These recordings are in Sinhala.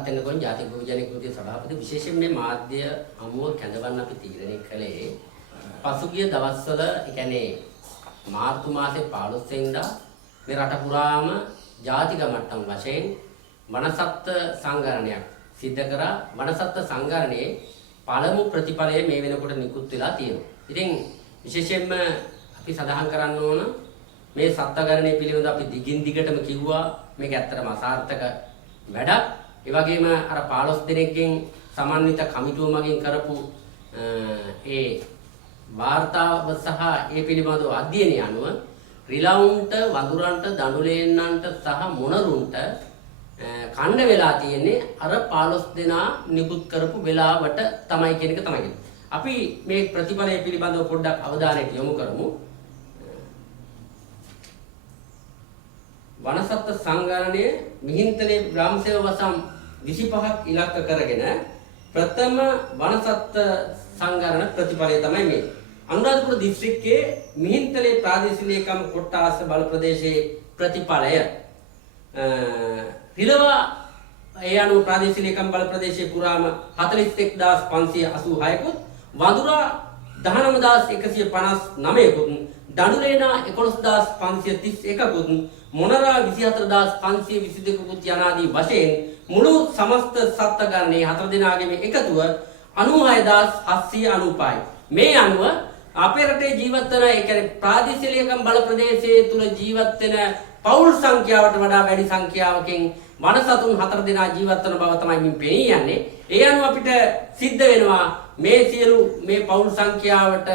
රාජපත් වෙනකොට ජාතික ගෝජනික කෘතිය සභාපති විශේෂයෙන් මේ මාධ්‍ය අමුව කැඳවන්න අපි තීරණය කළේ පසුගිය දවස්වල ඒ කියන්නේ මාර්තු මාසේ 15 වෙනිදා මේ රට පුරාම ජාතික මට්ටම් වශයෙන් වනසත්ත්ව සංගණනයක් සිද්ධ කරා. වනසත්ත්ව සංගණනයේ පළමු ප්‍රතිඵලය මේ වෙනකොට නිකුත් වෙලා තියෙනවා. ඉතින් විශේෂයෙන්ම අපි සඳහන් කරන්න ඕන මේ සත්ත්වගණනය පිළිබඳව අපි දිගින් දිගටම කිව්වා මේක ඇත්තටම අසාර්ථක වැඩක්. ඒ වගේම අර 15 දිනකින් සමන්විත කමිටුව මගින් කරපු ඒ වාර්තාව සහ ඒ පිළිබඳව අධ්‍යයනය අනුව රිලවුන්ට, වඳුරන්ට, දඬුලෙන්නන්ට සහ මොණරුන්ට කණ්ඩ වෙලා තියෙන්නේ අර 15 දෙනා නිකුත් කරපු වෙලාවට තමයි කියන එක තමයි. අපි මේ ප්‍රතිඵලය පිළිබඳව පොඩ්ඩක් අවධානයට යොමු කරමු. වනසත්ත්ව සංගණනය මිහින්තලේ ග්‍රාම සේවක වසම් 25ක් ඉලක්ක කරගෙන ප්‍රථම වනසත්ත්ව සංගණන ප්‍රතිඵලය තමයි මේ. අනුරාධපුර දිස්ත්‍රික්කයේ මිහින්තලේ ප්‍රාදේශීය ලේකම් කොට්ටාස බල ප්‍රදේශයේ ප්‍රතිඵලය රිලවා ඒ අනුව ප්‍රාදේශීය ලේකම් බල ප්‍රදේශයේ පුරාම 41586කුත් වඳුරා 19159කුත් දඬුලේනා 11531කුත් මොනරා 24522කුත් යනාදී වශයෙන් මුළු සමස්ත සත්ත්ව ගණනේ 4 දෙනාගේම එකතුව 96795යි. මේ අනුව අපේ රටේ ජීවත් වෙන ඒ කියන්නේ ප්‍රාදේශීය ලේකම් බල ප්‍රදේශයේ තුල ජීවත් වෙන පවුල් සංඛ්‍යාවට වඩා වැඩි සංඛ්‍යාවකින් වනසතුන් 4 දෙනා ජීවත් වන බව තමයි මින් පෙනී යන්නේ. ඒ අනුව අපිට සිද්ධ වෙනවා මේ සියලු මේ පවුල් සංඛ්‍යාවට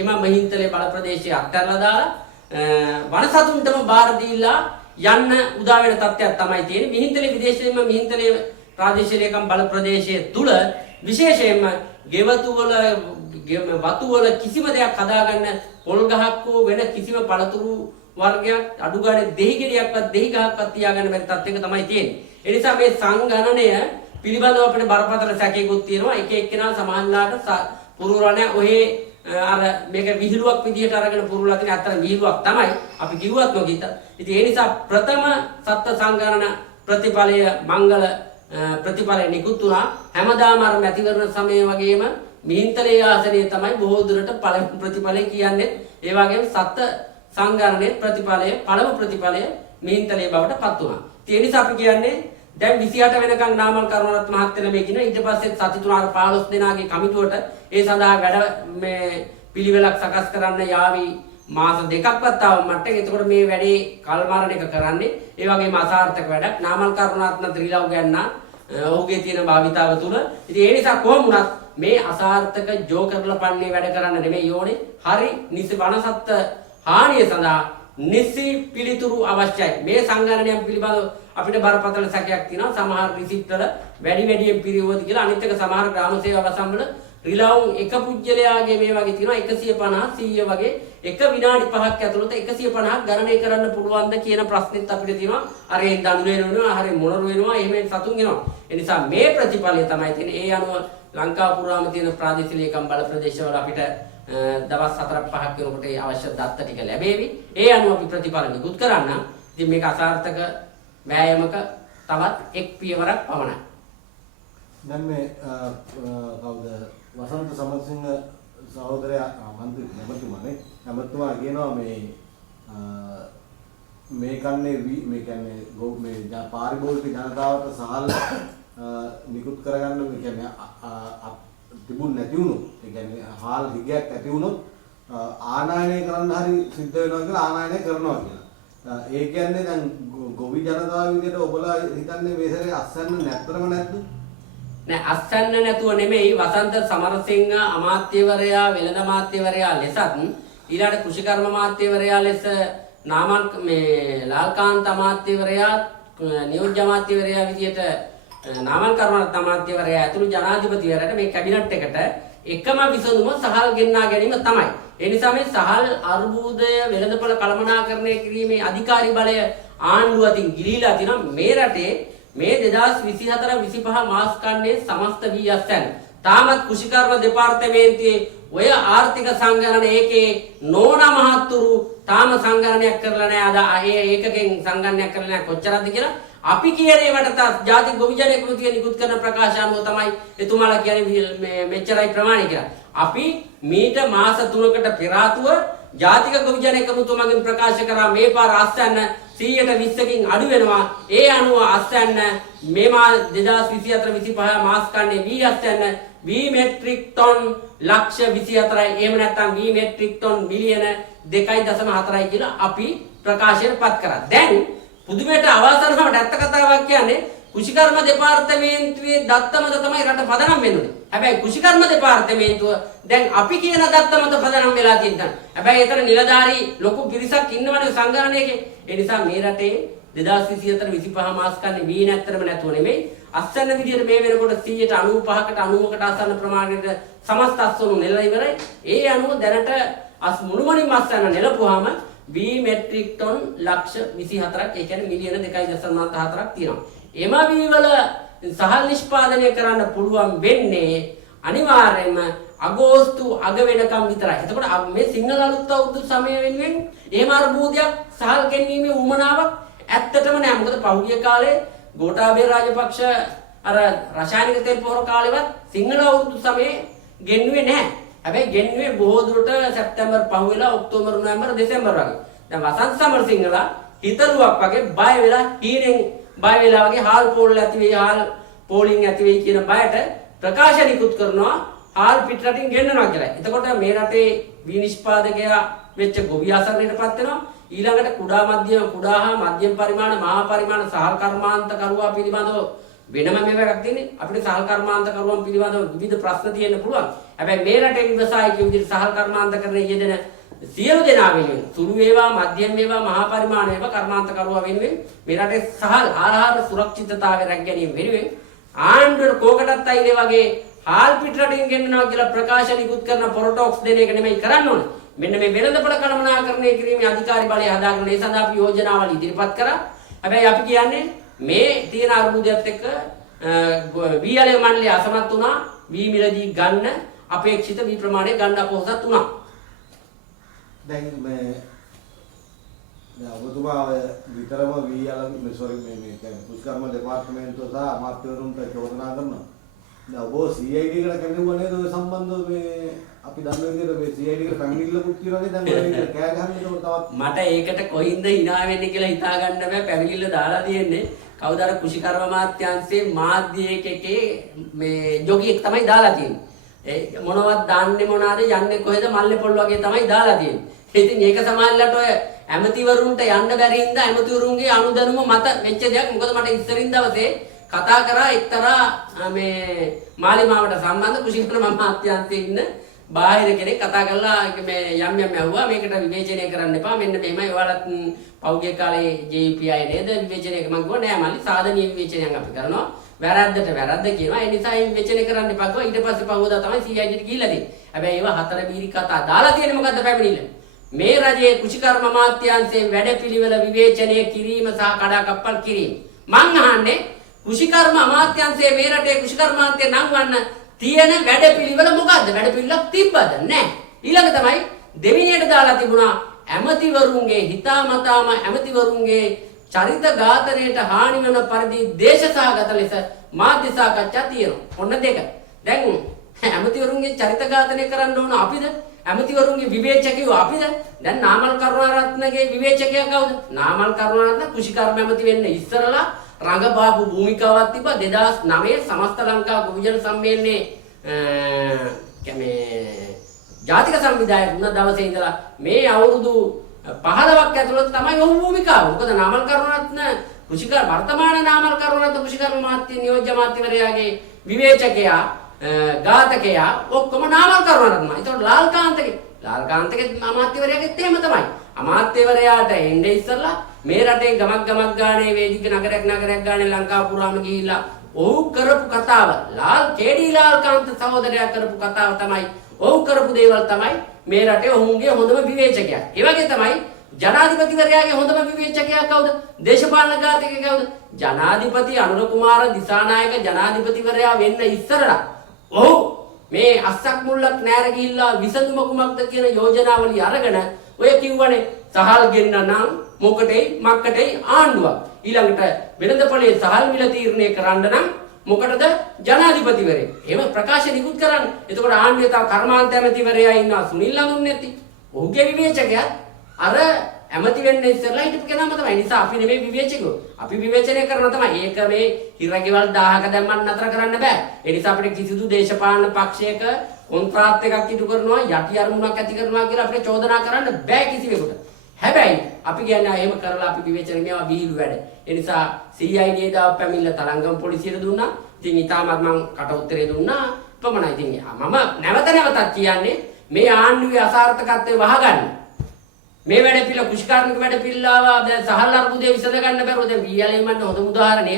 එම මහින්තලේ බල ප්‍රදේශයේ අත්හැරලා දාලා වනසතුන්ටම බාර දීලා යන්න උදා වෙන තත්ත්වයක් තමයි තියෙන්නේ. මිහින්තලේ විදේශයෙන්ම මිහින්තලේ ප්‍රාදේශීය ලේකම් බල ප්‍රදේශයේ තුල විශේෂයෙන්ම ගෙවතු වල වතු වල කිසිම දෙයක් හදාගන්න පොල් ගහක් හෝ වෙන කිසිම පළතුරු වර්ගයක් අඩු ගානේ දෙහි ගෙඩියක්වත් දෙහි ගහක්වත් තියාගන්න බැරි තත්ත්වයක තමයි තියෙන්නේ. ඒ නිසා මේ සංගණනය පිළිබඳව අපිට බරපතල සැකයකුත් තියෙනවා. එක එක්කෙනා සමාජලාට පුරවරණ ඔහේ අර මේක විහිළුවක් විදිහට අරගෙන පුරවලා තියෙන අතර විහිළුවක් තමයි අපි කිව්වත් නොකියත. ඉතින් ඒ නිසා ප්‍රථම සත්ත්ව සංගණන ප්‍රතිඵලය මංගල ප්‍රතිඵලය නිකුත් වුණා. හැමදාම අර මැතිවරණ සමය වගේම මිහින්තලේ ආසනයේ තමයි බොහෝ දුරට පළමු ප්‍රතිඵලය කියන්නේ. ඒ වගේම සත්ත්ව සංගණනයේ ප්‍රතිඵලය පළමු ප්‍රතිඵලය මිහින්තලේ බවට පත් වුණා. ඒ නිසා අපි කියන්නේ දැන් 28 වෙනකන් නාමල් කරුණාරත්න මහත්තයලා මේ කියනවා. ඊට පස්සේ සති 3-15 දෙනාගේ කමිටුවට ඒ සඳහා වැඩ මේ පිළිවෙලක් සකස් කරන්න යාවි මාස දෙකක්වත් තාම මට්ටම්. එතකොට මේ වැඩේ කල්මාරණ එක කරන්නේ. ඒ වගේම අසාර්ථක වැඩක්. නාමල් කරුණාරත්න ත්‍රිලව් ගන්න ඔහුගේ තියෙන භාවිතාව තුල. ඉතින් ඒ නිසා කොහොම වුණත් මේ අසාර්ථක ජෝකර්ලා පන්නේ වැඩ කරන්න නෙමෙයි ඕනේ. හරි නිසි වනසත්ත්ව හානිය සඳහා නිසි පිළිතුරු අවශ්‍යයි. මේ සංගණනයන් පිළිබඳව අපිට බරපතල සැකයක් තියෙනවා. සමහර රිසිට් වල වැඩියෙන් පිරිවුවද කියලා. අනිත් එක සමහර ග්‍රාම සේවා වසම් වල රිලවුන් එක පුජ්‍යලයාගේ මේ වගේ තියෙනවා 150 100 වගේ එක විනාඩි 5ක් ඇතුළත 150ක් ගණනය කරන්න පුළුවන්ද කියන ප්‍රශ්නෙත් අපිට තියෙනවා. අර ඒ දඬු වෙනවා, හරිය මොනරු වෙනවා, එහෙම සතුන් වෙනවා. ඒ නිසා මේ ප්‍රතිඵලය තමයි තියෙන්නේ. ඒ අනුව ලංකාව පුරාම තියෙන ප්‍රාදේශීය ලේකම් බල ප්‍රදේශවල අපිට දවස් 4-5ක් වෙනකොට ඒ අවශ්‍ය දත්ත ටික ලැබෙවි. ඒ අනුව අපි ප්‍රතිඵල නිකුත් කරන්න. ඉතින් මේක අසාර්ථක වෑයමක තවත් එක් පියවරක් පමණයි. දැන් මේ කවුද වසන්ත සමරසිංහ සහෝදරයා මන්ත්‍රී නැමතුමානේ නැමතුමා කියනවා මේ කන්නේ මේ කියන්නේ මේ පාරිභෝගික ජනතාවට සහල් නිකුත් කරගන්න මේ කියන්නේ තිබුණ නැති වුණොත් ඒ කියන්නේ හාල් හිගයක් ඇති වුණොත් ආනයනය කරන්න හරි සිද්ධ වෙනවා කියලා ආනයනය කරනවා කියලා. ඒ කියන්නේ දැන් ගොවි ජනතාව විදිහට ඔබලා හිතන්නේ මේ සැරේ අස්සන්න නැත්තරම නැද්ද? නෑ අස්සන්න නැතුව නෙමෙයි වසන්ත සමරසිංහ අමාත්‍යවරයා වෙළඳ අමාත්‍යවරයා ලෙසත් ඊළඟ කෘෂිකර්ම අමාත්‍යවරයා ලෙස නාමල් මේ ලාල්කාන්ත අමාත්‍යවරයා නියෝජ්‍ය අමාත්‍යවරයා විදිහට නාමල් කරුණාරත්න අමාත්‍යවරයා ඇතුළු ජනාධිපතිවරයාට මේ කැබිනට් එකට එකම විසඳුම සහල් ගෙන්නා ගැනීම තමයි. ඒ නිසා මේ සහල් අර්බුදය වෙළඳපොළ කළමනාකරණය කිරීමේ අධිකාරී බලය ආණ්ඩුව අතින් ගිලිලා තිනවා. මේ රටේ මේ 2024-25 මාස කන්නේ සමස්ත වී අස්යන් තාමත් කෘෂිකර්ම දෙපාර්තමේන්තුවේ ඔය ආර්ථික සංගණන ඒකේ නෝනා මහත්තුරු තාම සංගණනයක් කරලා නැහැ. අද ඒකකින් සංගණනයක් කරලා නැහැ කොච්චරද කියලා. අපි කියන ඒවට ජාතික ගොවි ජන එකමුතිය නිකුත් කරන ප්‍රකාශ අනුව තමයි එතුමාලා කියන්නේ මෙච්චරයි ප්‍රමාණය කියලා. අපි මීට මාස 3කට පෙර ආතුව ජාතික ගොවි ජන එකමුතුව මගින් ප්‍රකාශ කරා මේ පාර අස්වැන්න 120කින් අඩු වෙනවා. ඒ අනුව අස්වැන්න මේ මාස 2024-25 මාස කන්නේ වී අස්වැන්න වී මෙට්‍රික් ටොන් ලක්ෂ 24යි. එහෙම නැත්නම් වී මෙට්‍රික් ටොන් මිලියන 2.4යි කියලා අපි ප්‍රකාශයට පත් කරා. දැන් පුදුමයට අවසානවට ඇත්ත කතාවක් කියන්නේ කුෂිකර්ම දෙපාර්තමේන්තුවේ දත්ත මත තමයි රට පදනම් වෙන්නේ. හැබැයි කුෂිකර්ම දෙපාර්තමේන්තුව දැන් අපි කියන දත්ත මත පදනම් වෙලා තියෙනවා. හැබැයි ඒතර නිලධාරී ලොකු පිරිසක් ඉන්නවනේ සංගණනයේක. ඒ නිසා මේ රටේ 2024-25 මාස කන්නේ වී නැත්තරම නැතුව නෙමෙයි. අස්වැන්න විදියට මේ වෙනකොට 95කට 90කට ආසන්න ප්‍රමාණයට සමස්ත අස්වැන්නු නෙලලා ඉවරයි. ඒ අනුව දැනට මුළුමනින්ම අස්වැන්න නෙලපුවාම වී මෙට්‍රික් ටොන් ලක්ෂ 24ක් ඒ කියන්නේ මිලියන 2.4ක් තියෙනවා. එම වී වල සහල් නිෂ්පාදනය කරන්න පුළුවන් වෙන්නේ අනිවාර්යයෙන්ම අගෝස්තු අග වෙනකම් විතරයි. එතකොට මේ සිංහල අලුත් අවුරුදු සමය වෙනුවෙන් එහෙම අර්බුදයක් සහල් ගැනීමේ උවමනාවක් ඇත්තටම නැහැ. මොකද පහුගිය කාලේ ගෝඨාභය රාජපක්ෂ අර රසායනික තෙල් පොහොර කාලෙවත් සිංහල අවුරුදු සමයේ ගෙන්නුවේ නැහැ. හැබැයි ගෙන්නුවේ බොහෝ දුරට සැප්තැම්බර් පහුවෙලා ඔක්තෝබර් නොවැම්බර් දෙසැම්බර් වගේ. දැන් වසන්ත සමරසිංහලා හිතරුවක් වගේ බය වෙලා හීනෙන් බය වෙලා වගේ හාල් පෝල් ඇති වෙයි හාල් පෝලිං ඇති වෙයි කියන බයට ප්‍රකාශ නිකුත් කරනවා හාල් පිට රටින් ගෙන්නනවා කියලා. එතකොට මේ රටේ වී නිෂ්පාදකයා වෙච්ච ගොවි ආසන්නයටපත් වෙනවා. ඊළඟට කුඩා හා මධ්‍යම පරිමාණ මහා පරිමාණ සහල් කර්මාන්ත කරුවා පිළිබඳව වෙනම මේවාක් තියෙන්නේ. අපිට සහල් කර්මාන්ත කරුවන් පිළිබඳව විවිධ ප්‍රශ්න තියෙන්න පුළුවන්. හැබැයි මේ රටේ ව්‍යවසායිකයෝ විදිහට සහල් කර්මාන්ත කරන යෙදෙන සියලු දෙනා වෙනුවෙන් සුළු වේවා මධ්‍යම වේවා මහා පරිමාණ වේවා කර්මාන්ත කරුවා වෙනුවෙන් මේ රටේ සහල් ආහාර සුරක්ෂිතතාවය රැක ගැනීම වෙනුවෙන් ආණ්ඩුවට කෝකටත් අයිනේ වගේ හාල් පිට රටින් ගෙන්නනවා කියලා ප්‍රකාශ නිකුත් කරන පොරොටොක්ස් දෙන එක නෙමෙයි කරන්න ඕනේ. මෙන්න මේ වෙළඳපොළ කළමනාකරණය කිරීමේ අධිකාරී බලය හදාගෙන ඒ සඳහා අපි යෝජනාවල් ඉදිරිපත් කරා. හැබැයි අපි කියන්නේ මේ තියෙන අර්බුදයත් එක්ක වී අලෙවි මණ්ඩලය අසමත් වුණා. වී මිලදී ගන්න අපේක්ෂිත වී ප්‍රමාණය ගන්න අපොහසත් වුණා. දැන් මේ ඔබතුමා විතරම වී අලෙවි මේ කියන්නේ කුෂිකර්ම දෙපාර්තමේන්තුව සහ අමාත්‍යවරුන්ට චෝදනා කරනවා. දැන් ඔබ CID එකට කැඳවුවා නේද ඔය සම්බන්ධව මේ අපි දන්න විදිහට මේ CID එකට පැමිණිල්ලකුත් තියනවානේ දැන් ඔය කෑ ගහන්නේ තවත් මට ඒකට කොහින්ද hina වෙන්නේ කියලා හිතා ගන්න බෑ. පැමිණිල්ල දාලා තියෙන්නේ කවුද අර කුෂිකර්ම අමාත්‍යාංශයේ මාධ්‍ය ඒකකේ මේ ජොගියෙක් තමයි දාලා තියෙන්නේ. ඒ මොනවත් දාන්නේ මොනවාද යන්නේ කොහෙද මල්ලේ පොල් වගේ තමයි දාලා තියෙන්නේ. ඉතින් ඒක සමාජලට ඔය ඇමතිවරුන්ට යන්න බැරි හින්දා ඇමතිවරුන්ගේ අනුදැනුම මත වෙච්ච දෙයක්. මොකද මට ඉස්සරින් දවසේ කතා කරා එක්තරා මේ මාලිමාවට සම්බන්ධ කුෂිකර්ම අමාත්‍යාංශයේ ඉන්න බාහිර කෙනෙක් කතා කරලා මේ යම් ඇහුවා මේකට විවේචනය කරන්න එපා මෙන්න මෙහෙමයි ඔයාලත් පෞද්ගලික කාලේ JPI නේද විවේචනය මම කිව්වා නෑ මල්ලි සාධනීය විවේචනයක් අපි කරනවා වැරද්දට වැරද්ද කියනවා ඒ නිසා මේ විවේචනය කරන්න එපා කිව්වා ඊට පස්සේ පහුවදා තමයි CIDට ගිහිල්ලා තියෙන්නේ හැබැයි ඒවා හතර බීරි කතා දාලා තියෙන්නේ මොකද්ද පැමිණිල්ල මේ රජයේ කුෂිකර්ම අමාත්‍යාංශයේ වැඩපිළිවෙල විවේචනය කිරීම සහ කඩාකප්පල් කිරීම මං අහන්නේ කුෂිකර්ම අමාත්‍යාංශයේ මේ රටේ කුෂිකර්ම අමාත්‍ය නම් වන්න තියෙන වැඩපිළිවෙල මොකද්ද? වැඩපිළිවෙලක් තිබ්බද? නැහැ. ඊළඟ තමයි දෙවිනියට දාලා තිබුණා ඇමතිවරුන්ගේ හිතාමතාම ඇමතිවරුන්ගේ චරිත ඝාතනයට හානි වන පරිදි දේශසහගත ලෙස මාධ්‍ය සාකච්ඡා තියෙනවා. ඔන්න දෙක. දැන් ඇමතිවරුන්ගේ චරිත ඝාතනය කරන්න ඕන අපිද? ඇමතිවරුන්ගේ විවේචකයෝ අපිද? දැන් නාමල් කරුණාරත්නගේ විවේචකයා කවුද? නාමල් කරුණාරත්න කුෂිකර්ම ඇමති වෙන්න ඉස්සරලා රංගබාපු භූමිකාවක් තිබ්බා 2009 සමස්ත ලංකා ගොවිජන සම්මේලනයේ කියන්නේ ජාතික සංවිධායක වුණ දවසේ ඉඳලා මේ අවුරුදු 15ක් ඇතුළත තමයි ඔහු භූමිකාව. මොකද නාමල් කරුණාරත්න කුෂිකර්ම වර්තමාන නාමල් කරුණාරත්න කුෂිකර්ම මාත්‍ය නියෝජ්‍ය මාත්‍යවරයාගේ විවේචකයා ඝාතකයා ඔක්කොම නාමල් කරුණාරත්න. ඒතකොට ලාල්කාන්තගේ අමාත්‍යවරයාගෙත් එහෙම තමයි. අමාත්‍යවරයාට එන්නේ ඉස්සලා මේ රටේ ගමක් ගානේ වේදික නගරයක් ගානේ ලංකාව පුරාම ගිහිල්ලා ඔහු කරපු කතාව ලාල්කාන්ත සහෝදරයා කරපු කතාව තමයි ඔහු කරපු දේවල් තමයි මේ රටේ ඔහුගේ හොඳම විවේචකයා. ඒ වගේ තමයි ජනාධිපතිවරයාගේ හොඳම විවේචකයා කවුද? දේශපාලන ඝාතකයා කවුද? ජනාධිපති අනුර කුමාර දිසානායක ජනාධිපතිවරයා වෙන්න ඉස්සරලා ඔහු මේ අස්සක් මුල්ලක් නෑර ගිහිල්ලා විසඳුම කුමක්ද කියන යෝජනාවලිය අරගෙන ඔය කිව්වනේ සහල් ගෙන්න නම් මොකටයි මක්කටයි ආණ්ඩුවක්. ඊළඟට වෙළඳපොලේ සහල් මිල තීරණය කරන්න නම් මොකටද ජනාධිපතිවරයෙක්. එහෙම ප්‍රකාශ නිකුත් කරන්න. එතකොට ආණ්ඩුවේ තව කර්මාන්ත ඇමතිවරයා ඉන්නවා සුනිල් අඳුන්නේති. ඔහුගේ විවේචකයත් අර ඇමති වෙන්න ඉස්සෙල්ලා හිටපු කෙනාම තමයි. නිසා අපි නෙමෙයි විවේචකයෝ. අපි විවේචනය කරනවා තමයි. ඒක මේ හිරගෙවල් 1000ක දැම්මන් නතර කරන්න බෑ. ඒ නිසා අපිට කිසිදු දේශපාලන පක්ෂයක කොන්ත්‍රාත් එකක් ඉටු කරනවා යටි අරමුණක් ඇති කරනවා කියලා අපිට චෝදනා කරන්න බෑ කිසිවෙකුට. හැබැයි අපි කියන්නේ එහෙම කරලා අපි විවේචනය මේවා බීලු වැඩ. ඒ නිසා CID දාව පැමිණිල්ල තරංගම් පොලිසියට දුන්නා. ඉතින් ඊටමත් මම කට උත්තරේ දුන්නා. පමණයි. ඉතින් මම නැවතත් කියන්නේ මේ ආණ්ඩුවේ අසාර්ථකත්වය වහගන්න. මේ වැඩ පිළ කුෂ්කාර්මික වැඩ පිළිලාව දැන් සහල් අර්බුදේ විසඳ ගන්න බැරුව දැන් බීයාලේ මණ්ඩල හොඳම උදාහරණය.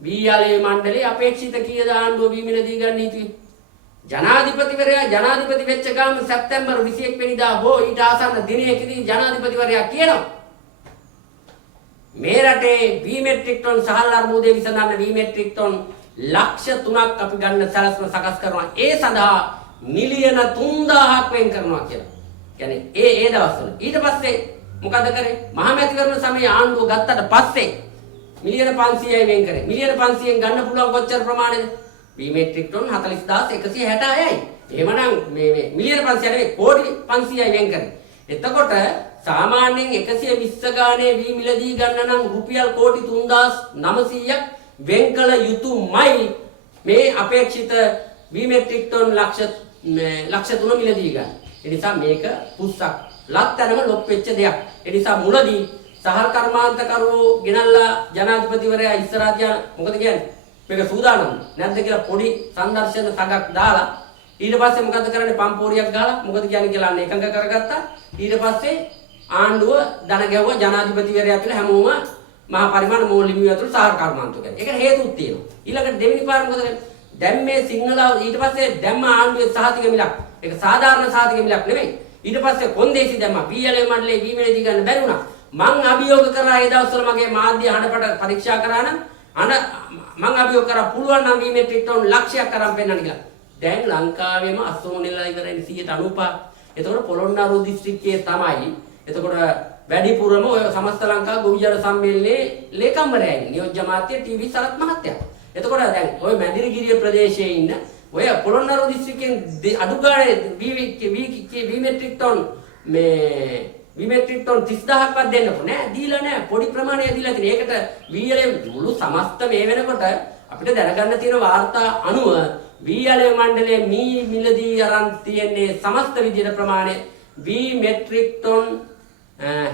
බීයාලේ මණ්ඩලේ අපේක්ෂිත කීයද ආණ්ඩුව බීමිලදී ගන්න හිතුවේ. ජනාධිපතිවරයා ජනාධිපති වෙච්ච ගාම සැප්තැම්බර් 21 වෙනිදා හෝ ඊට ආසන්න දිනයකදී ජනාධිපතිවරයා කියනවා මේ රටේ වී මෙට්‍රික් टन සහල් අර්බුදේ විසඳන්න වී මෙට්‍රික් टन ලක්ෂ 3ක් අපි ගන්න සැලැස්ම සකස් කරනවා. ඒ සඳහා මිලියන 3000ක් වෙන් කරනවා කියලා. කියන්නේ ඒ දවස්වල. ඊට පස්සේ මොකද කරේ? මහමැතිවරණ සමයේ ආණ්ඩුව ගත්තට පස්සේ මිලියන 500යි වෙන් කරේ. මිලියන 500න් ගන්න පුළුවන් කොච්චර ප්‍රමාණයද? වී මෙට්‍රික් टन 40166යි. එහෙමනම් මේ මිලියන 500 නෙවෙයි කෝටි 500යි වෙන් කරේ. එතකොට සාමාන්‍යයෙන් 120 ගානේ වී මිලදී ගන්න නම් රුපියල් කෝටි 3900ක් වෙන් කළ යුතුමයි මේ අපේක්ෂිත වී මෙට්‍රික් टन ලක්ෂ 3 මිලදී ගන්න. ඒ නිසා මේක පුස්සක් ලත්තනම ලොප් වෙච්ච දෙයක්. ඒ නිසා මුලදී සහල් කර්මාන්තකරුවෝ ගෙනල්ලා ජනාධිපතිවරයා ඉස්සරහ තියන මොකද කියන්නේ? මේක සූදානම් නැද්ද කියලා පොඩි සංදර්ශන සගක් දාලා ඊට පස්සේ මොකද කරන්නේ? පම්පෝරියක් ගහලා මොකද කියන්නේ කියලා අන්න එකඟ කරගත්තා. ඊට පස්සේ ආණ්ඩුව දන ගැවුවා ජනාධිපතිවරයා ඇතුළේ හැමෝම මහා පරිමාණ මූල්‍යමිය ඇතුළේ සහල් කර්මාන්තය කියන්නේ. ඒකට හේතුත් තියෙනවා. ඊළඟට දෙවෙනි පාර මොකද කරන්නේ? දැන් මේ සිංහල ඊට පස්සේ දැම්ම ආණ්ඩුවේ සහතික මිලක්. ඒක සාධාරණ සහතික මිලක් නෙමෙයි. ඊට පස්සේ කොන්දේසි දැම්මා. බීඑල්ఏ මණ්ඩලයේ බීමේදී ගන්න බැරි වුණා. මං අභියෝග කරා ඒ දවස්වල මගේ මාධ්‍ය හඬපට පරීක්ෂා කරා නම් මං අභියෝග කරා පුළුවන් නම් වී මෙට්‍රික් टन ලක්ෂයක් අරන් පෙන්නන්න කියලා. දැන් ලංකාවේම අසෝනෙලා ඉවරයි 95%. එතකොට පොළොන්නරුව දිස්ත්‍රික්කයේ තමයි. එතකොට වැඩිපුරම ඔය සමස්ත ලංකා ගොවිජන සම්මේලනයේ ලේකම්වරයා ඉන්නේ. නියෝජ්‍ය අමාත්‍ය ටීවී සරත් මහත්තයා. එතකොට දැන් ඔය මැදිරිගිරිය ප්‍රදේශයේ ඉන්න ඔය පොළොන්නරුව දිස්ත්‍රික්කයෙන් අඩු ගානේ වී මෙට්‍රික් टन වී මෙට්‍රික් टन 30000ක්වත් දෙන්නකො නෑ. දීලා නෑ. පොඩි ප්‍රමාණයක් දීලා තියෙන. ඒකට වීඑල්ఏ මුළු සමස්ත මේ වෙනකොට අපිට දැනගන්න තියෙන වාර්තා අනුව වීඑල්ఏ මණ්ඩලයේ මී මිලදී අරන් තියෙන්නේ සමස්ත විදියට ප්‍රමාණය වී මෙට්‍රික් टन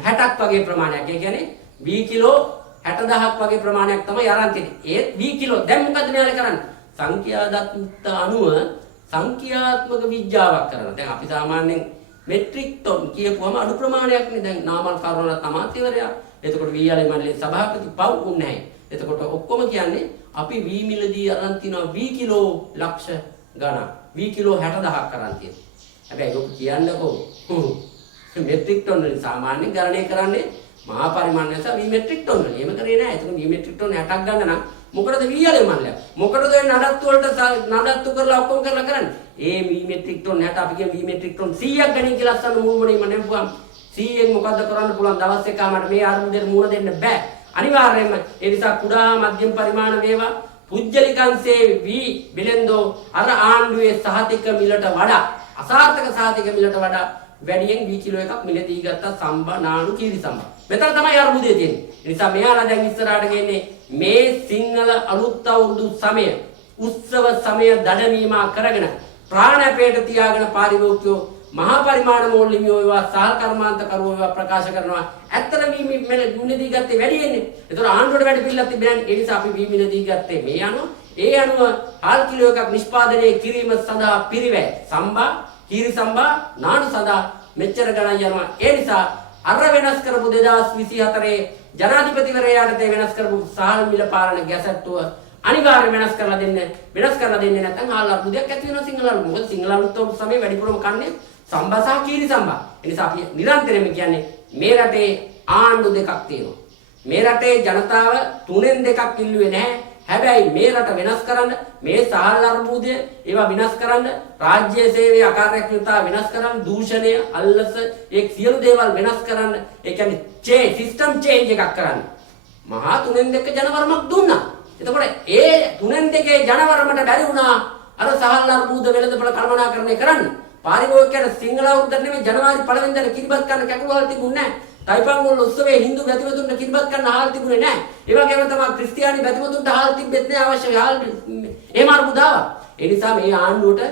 60ක් වගේ ප්‍රමාණයක්. ඒ කියන්නේ වී කිලෝ 60000ක් වගේ ප්‍රමාණයක් තමයි අරන් තියෙන්නේ. ඒත් වී කිලෝ දැන් මොකද මෙයාලා කරන්නේ? සංඛ්‍යාදත්ත අනුව සංඛ්‍යාත්මක විද්‍යාවක් කරනවා. දැන් අපි සාමාන්‍යයෙන් මෙට්‍රික් टन කියපුවම අඩු ප්‍රමාණයක්නේ. දැන් නාමල් කරුණාරත්න අමාත්‍යවරයා එතකොට වීඑල්ఏ මණ්ඩලයේ සභාපති පව් උන්නේ නැහැ. එතකොට ඔක්කොම කියන්නේ අපි වී මිලදී අරන් තිනවා වී කිලෝ ලක්ෂ ගණන්. වී කිලෝ 60000ක් අරන් තියෙනවා. හැබැයි ඔක කියන්නකෝ මෙට්‍රික් टन වලින් සාමාන්‍යයෙන් ගණනය කරන්නේ මහා පරිමාණ නිසා වී මෙට්‍රික් टन වලින්. එහෙම කරේ නැහැ. එතකොට වී මෙට්‍රික් टन 60ක් ගන්න නම් මොකටද වීඑල්ఏ මණ්ඩලය? මොකටද නඩත්තු වලට නඩත්තු කරලා ඔක්කොම කරලා කරන්නේ? ඒ වී මෙට්‍රික් टन 60 අපි කියන වී මෙට්‍රික් टन 100ක් ගණන් කියලා අස්සන්න මුළුමනින්ම නෙම්පුවාම 100ෙන් මොකද්ද කරන්න පුළුවන්? දවස් එකමාරට මේ අරුමුදෙට මුණ දෙන්න බෑ. අනිවාර්යයෙන්ම ඒ නිසා කුඩා මධ්‍යම පරිමාණ වේවා පුජ්‍යලිකංශේ වී බෙලෙන්දෝ අර ආණ්ඩුවේ සහතික මිලට වඩා අසාර්ථක සහතික මිලට වඩා වැඩියෙන් වී කිලෝ එකක් මිලදී ගත්තා සම්බා නානු කීරි සම්බා. මෙතන තමයි අරුමුදේ තියෙන්නේ. ඒ නිසා මෙයාලා දැන් ඉස්සරහට ගෙන්නේ මේ සිංහල අලුත් අවුරුදු සමය උත්සව සමය දඩමීමා කරගෙන ප්‍රාණපේට තියාගෙන පාරිභෝගිකයෝ මහා පරිමාණ මූල්‍යමියෝ ඒවා සහල් කර්මාන්තකරුවෝ ඒවා ප්‍රකාශ කරනවා. ඇත්තට මිලදී ගත්තේ වැඩි වෙන්නේ. ඒතර ආණ්ඩුවට වැඩි පිළිලක් තිබෙන්නේ. ඒ නිසා අපි මිලදී ගත්තේ මේ අනුව. ඒ අනුව හාල් කිලෝ එකක් නිෂ්පාදනය කිරීම සඳහා පිරිවැය සම්බා කීරි සම්බා නාඩු සඳහා මෙච්චර ගණන් යනවා. ඒ නිසා අර වෙනස් කරපු 2024 ජනාධිපතිවරයාට වෙනස් කරපු සහල් මිල පාලන ගැසට්ටුව අනිවාර්යයෙන් වෙනස් කරලා දෙන්නේ නැත්නම් හාල් අර්බුදයක් ඇති වෙනවා සිංහල අලුත්. මොකද සිංහල අලුත් වල සමේ වැඩිපුරම කන්නේ සම්බා සහ කීරි සම්බා. ඒ නිසා අපි නිරන්තරයෙන්ම කියන්නේ මේ රටේ ආණ්ඩු දෙකක් තියෙනවා. මේ රටේ ජනතාව 3න් 2ක් ඉල්ලුවේ නැහැ. හැබැයි මේ රට වෙනස් කරන්න මේ සහල් අර්බුදය ඒවා විනාශ කරන්න රාජ්‍ය සේවයේ අකාර්යක්ෂමතාව වෙනස් කරන්න දූෂණය අල්ලස ඒ සියලු දේවල් වෙනස් කරන්න ඒ කියන්නේ සිස්ටම් චේන්ජ් එකක් කරන්න මහා 3-2 ජනවරමක් දුන්නා. එතකොට ඒ 3-2 ජනවරමට බැරි වුණා අර සහල් අර්බුද වෙළඳපොළ කළමනාකරණය කරන්න. පාරිභෝගිකයන්ට සිංහල අවුරුද්දට නෙමෙයි ජනවාරි 1 වෙනිදාට කිරිබත් කන්න කැකුළුවල් තිබුණේ නැහැ. තයිපංගොල්ල උත්සවයේ හින්දු බැතිමතුන්ට කිරිබත් කන්න ආහාර තිබුණේ නැහැ. ඒ වගේම තමයි ක්‍රිස්තියානි බැතිමතුන්ට ආහාර තිබෙත් නැහැ අවශ්‍ය ආහාර එහෙම අර්බුදාව. ඒ නිසා මේ ආණ්ඩුවට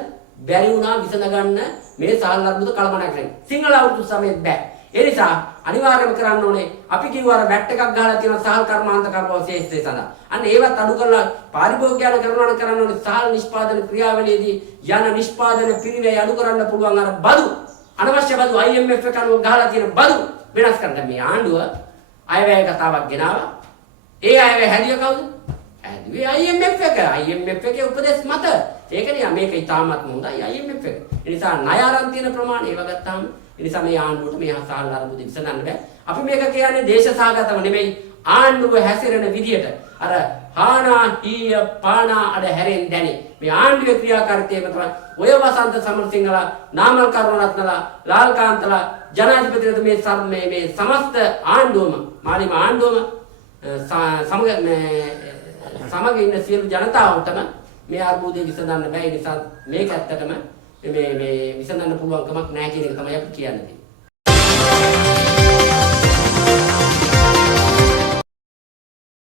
බැරි වුණා විසඳගන්න මේ සහල් අර්බුද කළමනාකරණය. සිංහල අවුරුදු සමයේත් බෑ. ඒ නිසා අනිවාර්යයෙන්ම කරන්න ඕනේ අපි කිව්වා වැට් එකක් ගහලා තියෙන සහල් කර්මාන්ත කරපුවා ශේෂ්ත්‍රය සඳහා. අන්න ඒවත් අඩු කරලා පාරිභෝගිකයන් කරන්න ඕනේ සහල් නිෂ්පාදන ක්‍රියාවලියේදී යන නිෂ්පාදන පිරිවැය අඩු කරන්න පුළුවන් අර බදු අනවශ්‍ය බදු IMF එක අනුව ගහලා තියෙන බදු වෙනස් කරන්න මේ ආණ්ඩුව අයවැය කතාවක් ගෙනාවා. ඒ අයවැය හැදිය කවුද? හැදුවේ IMF එක. IMF එකේ උපදෙස් මත. ඒකනේ මේක ඉතාමත් හොඳයි IMF එක. ඒ නිසා ණය අරන් තියෙන ප්‍රමාණය ඒව ගත්තාම ඒ නිසා මේ ආණ්ඩුවට මේ සහල් අර්බුද විසඳන්න බෑ. අපි මේක කියන්නේ දේශසහගතව නෙමෙයි ආණ්ඩුව හැසිරෙන විදියට අර හානා හීය පානා අඩ හැරෙන් දැනේ. මේ ආණ්ඩුවේ ක්‍රියාකාරීත්වය තමයි ඔය වසන්ත සමරසිංහලා නාමල් කරුණාරත්නලා ලාල්කාන්තලා ජනාධිපතිතුමා මේ සමස්ත ආණ්ඩුවම මාලිම ආණ්ඩුවම සමග ඉන්න සියලු ජනතාවටම මේ අර්බුදය විසඳන්න බෑ. ඒ නිසා මේක ඇත්තටම මේ විසඳන්න පුළුවන් කමක් නැහැ කියන එක තමයි අපි කියන්නේ.